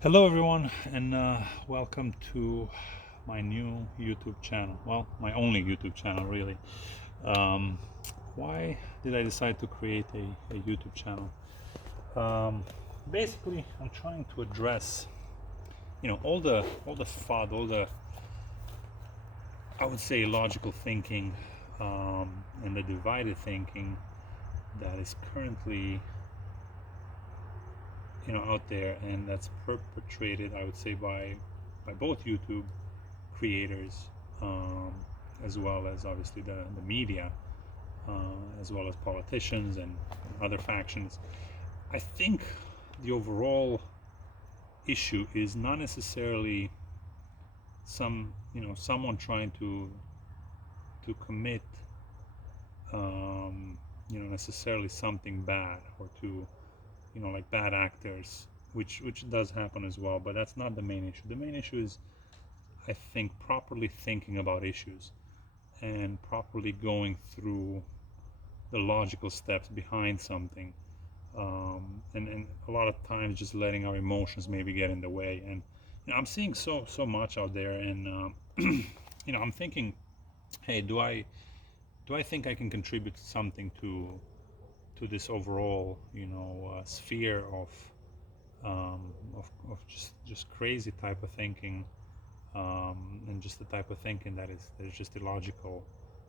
Hello, everyone, and welcome to my new YouTube channel. Well, my only YouTube channel, really. Um, why did I decide to create a YouTube channel? Um, Basically, I'm trying to address, all the FUD, all the, I would say, logical thinking, and the divided thinking that is currently, out there, and that's perpetrated, I would say, by both YouTube creators, um, as well as obviously the media, as well as politicians and other factions. I think the overall issue is not necessarily someone trying to commit, um, necessarily something bad, or to, like bad actors, which does happen as well, but that's not the main issue. The main issue is, I think, properly thinking about issues and properly going through the logical steps behind something, and a lot of times just letting our emotions maybe get in the way. And I'm seeing so much out there, and I'm thinking, hey, do I think I can contribute something to this overall, sphere of just crazy type of thinking, and just the type of thinking that is just illogical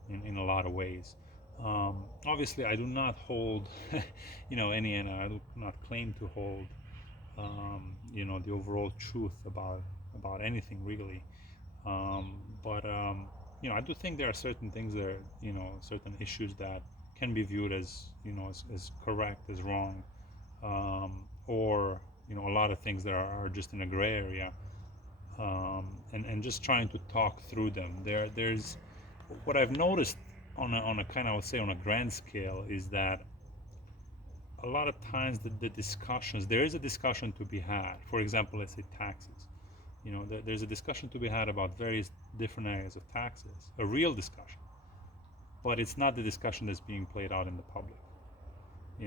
in a lot of ways. Obviously, I do not hold, and I do not claim to hold, the overall truth about anything really. But I do think there are certain things there, certain issues that can be viewed as, as correct, as wrong, or a lot of things that are just in a gray area, and just trying to talk through them. There's what I've noticed on a kind of, I would say, on a grand scale, is that a lot of times the discussions, there is a discussion to be had. For example, let's say taxes. There's a discussion to be had about various different areas of taxes, a real discussion, but it's not the discussion that's being played out in the public.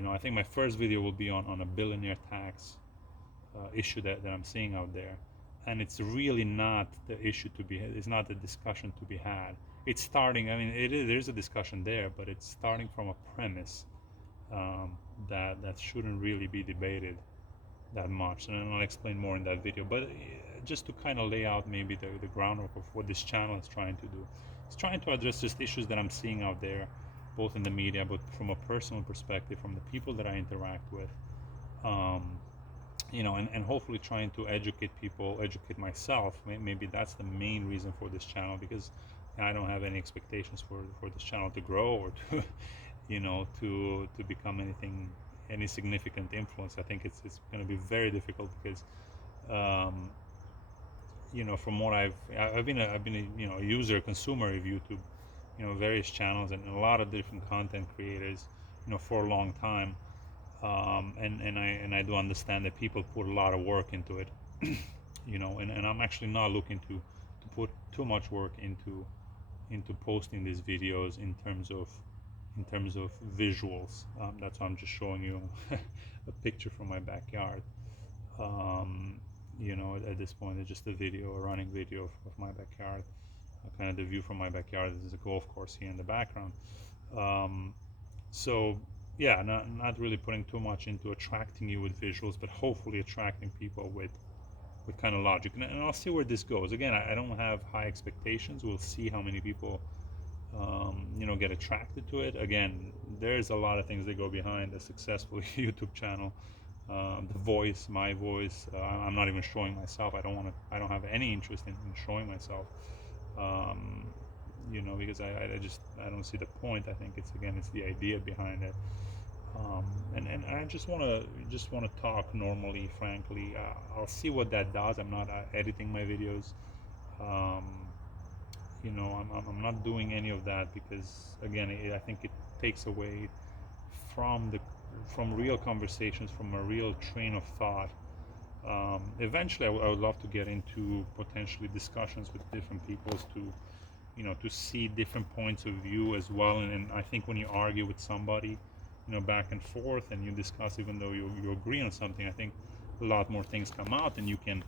I think my first video will be on a billionaire tax issue that I'm seeing out there, and it's really not the issue to be. It's not the discussion to be had. It's starting. I mean, there's a discussion there, but it's starting from a premise, that shouldn't really be debated that much, and I'll explain more in that video. But just to kind of lay out maybe the groundwork of what this channel is trying to do. It's trying to address just issues that I'm seeing out there, both in the media, but from a personal perspective, from the people that I interact with. Um, and hopefully trying to educate people, educate myself. Maybe that's the main reason for this channel, because I don't have any expectations for this channel to grow, or to, to become any significant influence. I think it's going to be very difficult, because, um, from what I've been a user, consumer of YouTube, various channels and a lot of different content creators, for a long time. And I do understand that people put a lot of work into it, and I'm actually not looking to put too much work into posting these videos in terms of visuals. That's why I'm just showing you a picture from my backyard. um, at this point, it's just a video, a running video of my backyard. Kind of the view from my backyard. There's a golf course here in the background. um, so yeah, not really putting too much into attracting you with visuals, but hopefully attracting people with kind of logic. And I'll see where this goes. Again, I don't have high expectations. We'll see how many people, get attracted to it. Again, there's a lot of things that go behind a successful YouTube channel. The voice, my voice. I'm not even showing myself. I don't have any interest in showing myself. Um, because I don't see the point. I think it's the idea behind it. And I just want to talk normally, frankly. I'll see what that does. I'm not editing my videos. Um, I'm not doing any of that, because again, I think it takes away from the from real conversations, from a real train of thought. Eventually, I would love to get into potentially discussions with different peoples, to see different points of view as well. And I think when you argue with somebody, back and forth, and you discuss, even though you agree on something, I think a lot more things come out, and you can,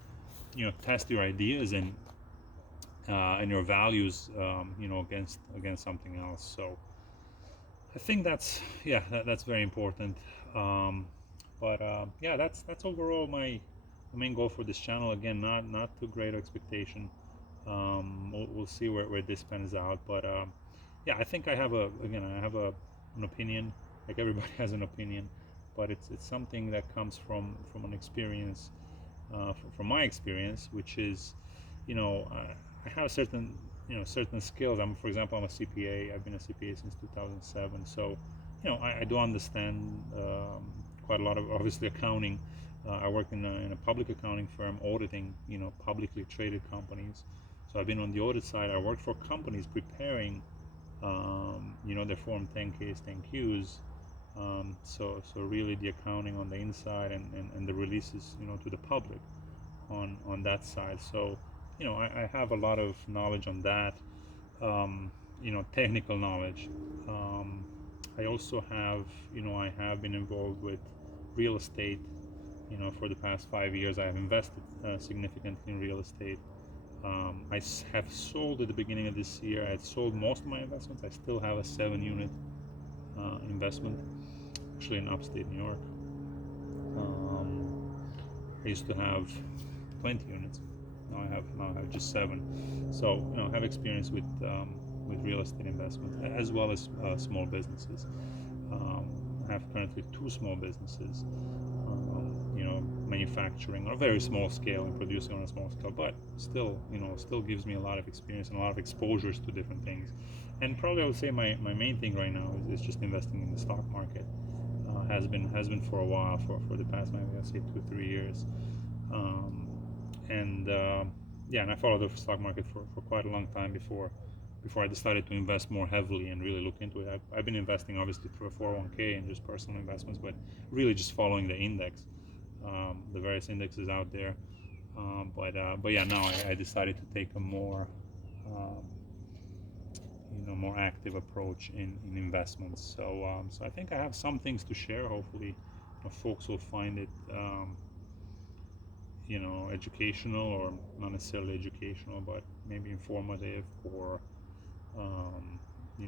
test your ideas and your values, against something else. So I think that's very important. But yeah, that's overall my main goal for this channel. Again, not too great expectation. We'll see where this pans out. But yeah, I think I have an opinion. Like everybody has an opinion, but it's something that comes from an experience, from my experience, which is, I have certain skills. For example, I'm a CPA. I've been a CPA since 2007. So, I do understand quite a lot of, obviously, accounting. I work in a public accounting firm auditing, publicly traded companies. So I've been on the audit side. I worked for companies preparing, their Form 10Ks, 10Qs. So really the accounting on the inside and the releases, to the public on that side. So, I have a lot of knowledge on that, technical knowledge. I also have, I have been involved with real estate. For the past 5 years, I have invested significantly in real estate. I have sold at the beginning of this year. I had sold most of my investments. I still have a 7-unit investment, actually in upstate New York. I used to have 20 units. Now I have just 7. So I have experience with real estate investment as well as small businesses. I have currently 2 small businesses. Manufacturing on a very small scale and producing on a small scale, but still gives me a lot of experience and a lot of exposures to different things. And probably I would say my main thing right now is just investing in the stock market. Has been for a while, for the past, maybe I'd say 2-3 years. And I followed the stock market for quite a long time before I decided to invest more heavily and really look into it. I've been investing obviously through a 401k and just personal investments, but really just following the index, the various indexes out there. But yeah, now I decided to take a more more active approach in investments. So I think I have some things to share. Hopefully, folks will find it educational, or not necessarily educational, but maybe informative, or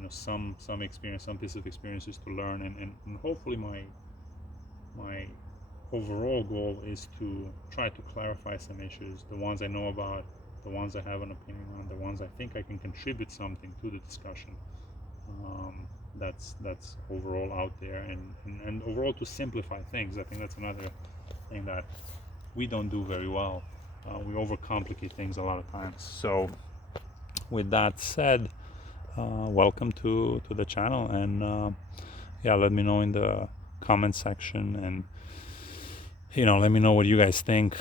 some experience, some piece of experiences to learn, and hopefully my overall goal is to try to clarify some issues, the ones I know about, the ones I have an opinion on, the ones I think I can contribute something to the discussion. That's overall out there, and overall to simplify things. I think that's another thing that we don't do very well. We overcomplicate things a lot of times. So with that said, welcome to the channel, and let me know in the comment section, and let me know what you guys think.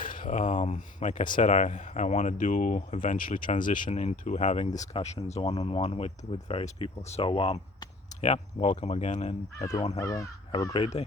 Like I said, I want to do eventually transition into having discussions one-on-one with various people. So welcome again, and everyone have a great day.